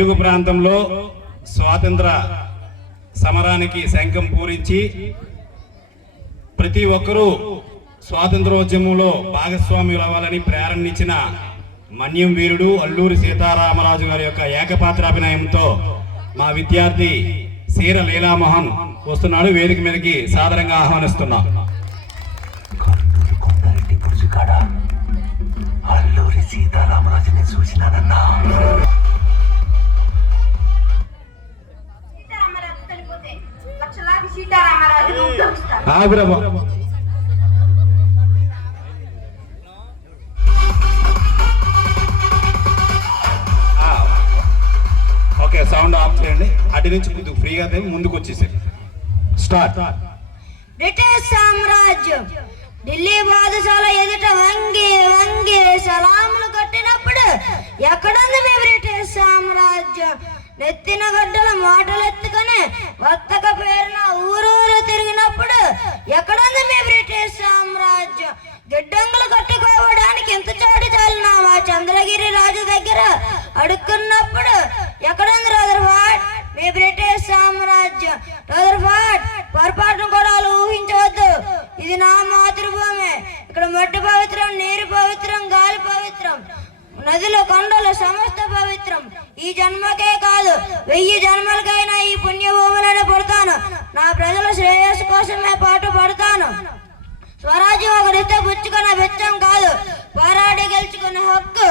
తెలుగు ప్రాంతంలో స్వాతంత్ర సమరానికి శంఖం పూరించి ప్రతి ఒక్కరూ స్వాతంత్రోద్యమంలో భాగస్వామ్యులు అవ్వాలని ప్రేరణించిన మన్యం వీరుడు అల్లూరి సీతారామరాజు గారి యొక్క ఏకపాత్రాభినయంతో మా విద్యార్థి సీర లీలామోహన్ వస్తున్నాడు. వేదిక మీదకి సాదరంగా ఆహ్వానిస్తున్నాం. అల్లూరి సీతారామరాజుని చూసినానన్నా. ఓకే, సౌండ్ ఆఫ్ చేయండి. అటు నుంచి కొద్దిగా ఫ్రీగా ముందుకు వచ్చేసారు. స్టార్ట్. బ్రిటిష్ సామ్రాజ్యం ఢిల్లీ బాదుషాల ఎదుట వంగి వంగి సలాములు కొట్టినప్పుడు ఎక్కడుంది మీ బ్రిటిష్ సామ్రాజ్యం? నెత్తిన గడ్డల మాటలెత్తుకొని వర్తక పేరున ఊరూరు తిరిగినప్పుడు ఎక్కడుంది మీ బ్రిటిష్ సామ్రాజ్యం? గిడ్డంగులు కట్టుకోవడానికి ఎంత చాటు చాలినా మా చంద్రగిరి రాజు దగ్గర అడుక్కున్నప్పుడు ఎక్కడుంది రదర్ఫోర్డ్ మీ బ్రిటిష్ సామ్రాజ్యం? రదర్ఫోర్డ్, పొరపాటును కూడా ఊహించవద్దు. ఇది నా మాతృభూమి. ఇక్కడ మట్టి పవిత్రం, నీరు పవిత్రం, గాలి పవిత్రం, నదులు కొండలు సమస్త పవిత్రం. ఈ జన్మకే కాదు 1000 జన్మలకైనా ఈ పుణ్యభూములను పడతాను. నా ప్రజల శ్రేయస్సు కోసమే పాటు పడతాను. స్వరాజ్యం ఒకరితో పుచ్చుకున్న వెచ్చం కాదు, పోరాడి గెలుచుకునే హక్కు.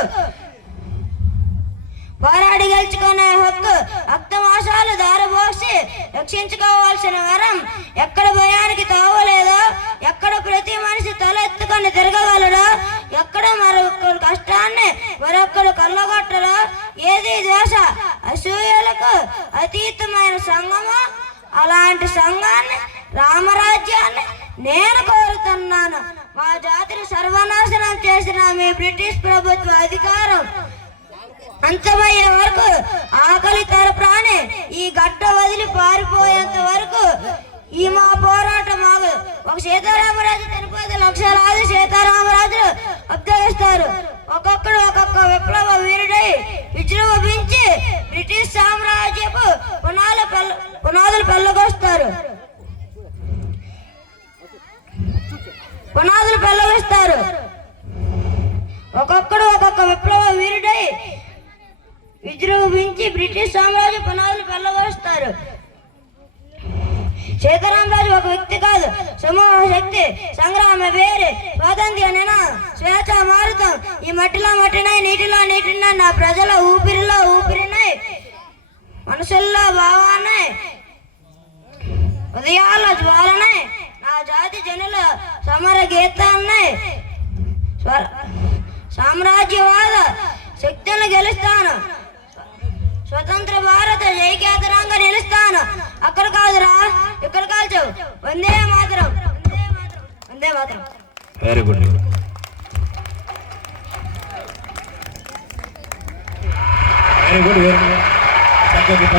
అక్తమాసాలు దారబోసి రక్షించుకోవాల్సిన వరం. ఎక్కడ భయానికి తావలేదో, ఎక్కడ ప్రతి మనిషి తల ఎత్తుకొని తిరగగలడో, ఎక్కడ మరొకరు కష్టాన్ని మరొకరు కళ్ళగొట్టరో, ఏది ద్వేష అసూయలకు అతీతమైన సంఘమో అలాంటి సంఘాన్ని, రామరాజ్యాన్ని నేను కోరుతున్నాను. మా జాతిని సర్వనాశనం చేసిన మీ బ్రిటిష్ ప్రభుత్వ అధికారం అంతమయ్యే వరకు, ఆకలి తరప్రాణి ఈ గడ్డ వదిలి పారిపోయేంత వరకు ఈ మా పోరాటం ఆగదు. ఒక సీతారామరాజు చనిపోతే లక్షలాది సీతారామరాజులు అభ్యసిస్తారు. ఒక్కొక్కడు ఒక్కొక్క విప్లవ వీరుడై విజృంభించి బ్రిటిష్ సామ్రాజ్యపు పునాదులు పెళ్ళగొస్తారు. ఒక్కొక్కడు ఒక్కొక్క విప్లవ వీరుడై విజృంభించి బ్రిటిష్ సామ్రాజ్య పునాదులు పెళ్ళగొస్తారు. సీతారామరాజు ఒక వ్యక్తి కాదు, సమూహ శక్తి, సంగ్రామ వేరే, స్వాతంత్ర్య నినాదం, స్వేచ్ఛ మారుతం. ఈ మట్టిలో మట్టినై, నీటిలో నీటినై, నా ప్రజల ఊపిరిలో ఊపిరినై, మనసుల్లో భావానై, ఉదయాల జ్వాలనై, నా జాతి జనుల సమర గీతాన్నై, సామ్రాజ్యవాద శక్తులను గెలుస్తాను. స్వతంత్ర భారత జైకేతరంగా నిలుస్తాను. అక్కడ కాదురా, ఇక్కడ కాల్చు. Vande Mataram, Vande Mataram. Very good. Very good.